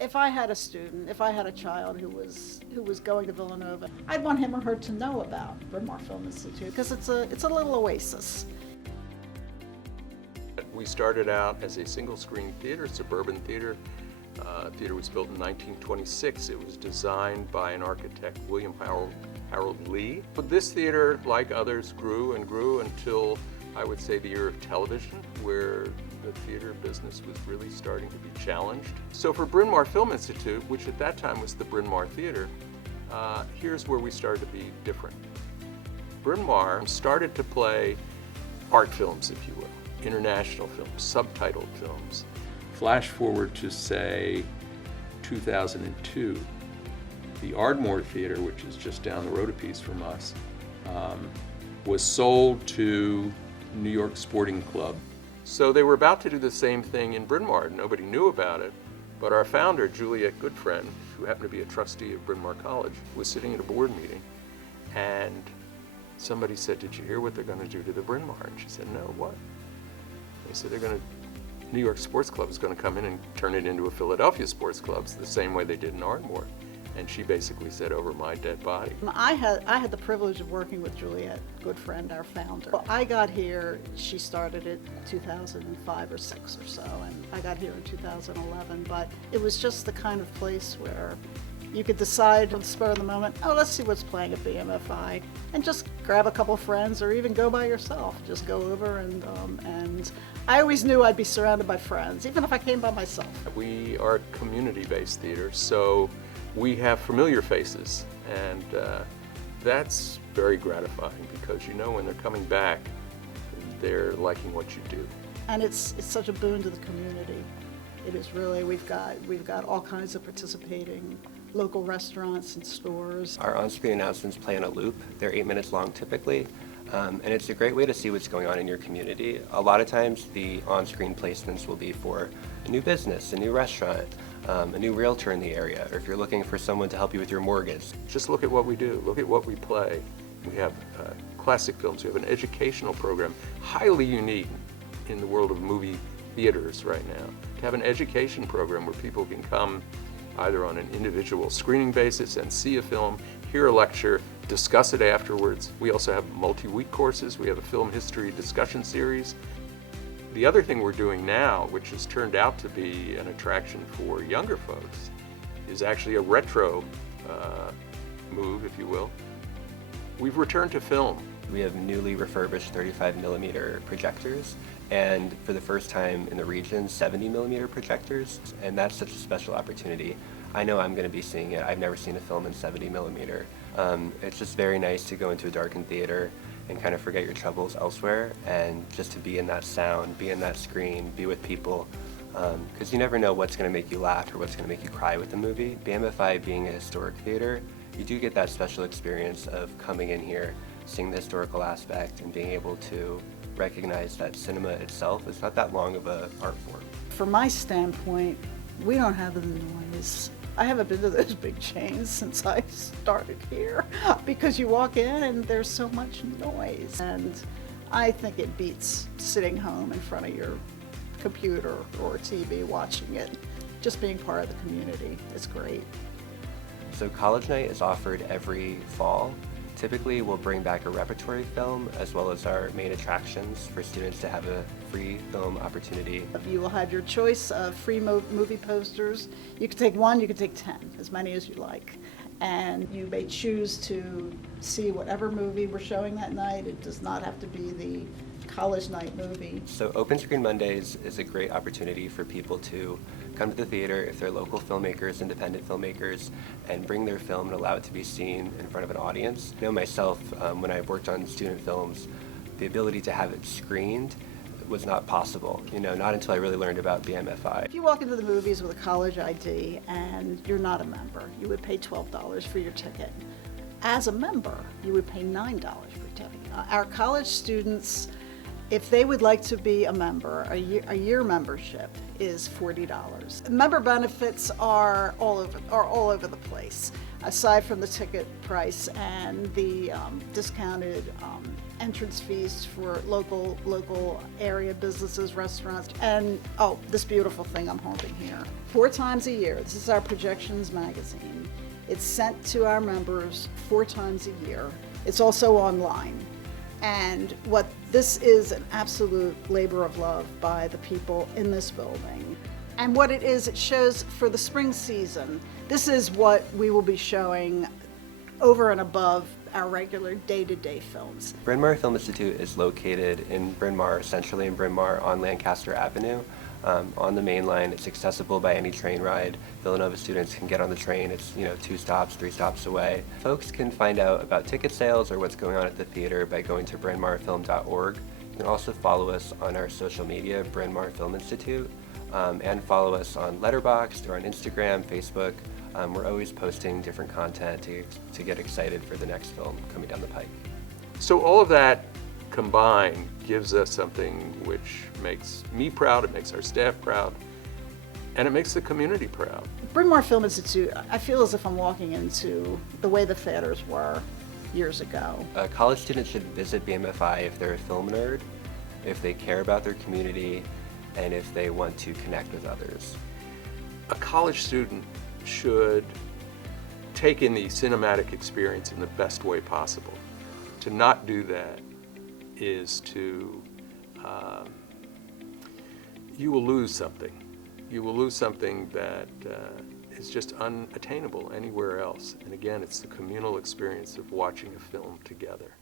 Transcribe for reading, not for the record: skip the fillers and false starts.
If I had a student, if I had a child who was going to Villanova, I'd want him or her to know about Bryn Mawr Film Institute because it's a little oasis. We started out as a single-screen theater, suburban theater. Theater was built in 1926. It was designed by an architect, William Harold Lee. But this theater, like others, grew and grew until, I would say, the year of television, where the theater business was really starting to be challenged. So for Bryn Mawr Film Institute, which at that time was the Bryn Mawr Theater, here's where we started to be different. Bryn Mawr started to play art films, if you will, international films, subtitled films. Flash forward to, say, 2002. The Ardmore Theater, which is just down the road a piece from us, was sold to New York Sporting Club. So they were about to do the same thing in Bryn Mawr. Nobody knew about it, but our founder, Juliet Goodfriend, who happened to be a trustee of Bryn Mawr College, was sitting at a board meeting, and somebody said, "Did you hear what they're going to do to the Bryn Mawr?" And she said, "No, what?" They said, New York Sports Club is going to come in and turn it into a Philadelphia Sports Club the same way they did in Ardmore. And she basically said, "Over my dead body." I had the privilege of working with Juliet Goodfriend, our founder. Well, I got here, she started it 2005 or 6 or so, and I got here in 2011, but it was just the kind of place where you could decide on the spur of the moment, oh, let's see what's playing at BMFI, and just grab a couple friends or even go by yourself. Just go over and I always knew I'd be surrounded by friends, even if I came by myself. We are community-based theater, so we have familiar faces, and that's very gratifying because you know when they're coming back, they're liking what you do. And it's such a boon to the community. It is really, we've got all kinds of participating local restaurants and stores. Our on-screen announcements play on a loop. They're 8 minutes long typically, and it's a great way to see what's going on in your community. A lot of times the on-screen placements will be for a new business, a new restaurant, a new realtor in the area, or if you're looking for someone to help you with your mortgage. Just look at what we do, look at what we play. We have classic films, we have an educational program, highly unique in the world of movie theaters right now. To have an education program where people can come either on an individual screening basis and see a film, hear a lecture, discuss it afterwards. We also have multi-week courses. We have a film history discussion series. The other thing we're doing now, which has turned out to be an attraction for younger folks, is actually a retro move, if you will. We've returned to film. We have newly refurbished 35mm projectors, and for the first time in the region, 70mm projectors, and that's such a special opportunity. I know I'm going to be seeing it. I've never seen a film in 70mm. It's just very nice to go into a darkened theater and kind of forget your troubles elsewhere, and just to be in that sound, be in that screen, be with people, because you never know what's going to make you laugh or what's going to make you cry with the movie. BMFI being a historic theater, you do get that special experience of coming in here, seeing the historical aspect, and being able to recognize that cinema itself is not that long of an art form. From my standpoint, we don't have the noise. I haven't been to those big chains since I started here because you walk in and there's so much noise. And I think it beats sitting home in front of your computer or TV watching it. Just being part of the community is great. So College Night is offered every fall. Typically, we'll bring back a repertory film as well as our main attractions for students to have a free film opportunity. You will have your choice of free movie posters. You can take 1, you can take 10, as many as you like. And you may choose to see whatever movie we're showing that night. It does not have to be the College Night movie. So Open Screen Mondays is a great opportunity for people to come to the theater if they're local filmmakers, independent filmmakers, and bring their film and allow it to be seen in front of an audience. I know myself, when I've worked on student films, the ability to have it screened was not possible, not until I really learned about BMFI. If you walk into the movies with a college ID and you're not a member, you would pay $12 for your ticket. As a member, you would pay $9 for your ticket. Our college students, if they would like to be a member, a year membership is $40. Member benefits are all over the place. Aside from the ticket price and the discounted entrance fees for local area businesses, restaurants, and oh, this beautiful thing I'm holding here. 4 times a year, this is our Projections magazine. It's sent to our members 4 times a year. It's also online. And what this is an absolute labor of love by the people in this building. And what it is, it shows for the spring season. This is what we will be showing over and above our regular day-to-day films. Bryn Mawr Film Institute is located in Bryn Mawr, centrally in Bryn Mawr on Lancaster Avenue. On the main line, it's accessible by any train ride. Villanova students can get on the train. It's 2 stops, 3 stops away. Folks can find out about ticket sales or what's going on at the theater by going to brynmawrfilm.org. You can also follow us on our social media, Bryn Mawr Film Institute, and follow us on Letterboxd or on Instagram, Facebook. We're always posting different content to get excited for the next film coming down the pike. So all of that combined gives us something which makes me proud, it makes our staff proud, and it makes the community proud. Bryn Mawr Film Institute, I feel as if I'm walking into the way the theaters were years ago. College students should visit BMFI if they're a film nerd, if they care about their community, and if they want to connect with others. A college student should take in the cinematic experience in the best way possible. To not do that is to, you will lose something. You will lose something that is just unattainable anywhere else. And again, it's the communal experience of watching a film together.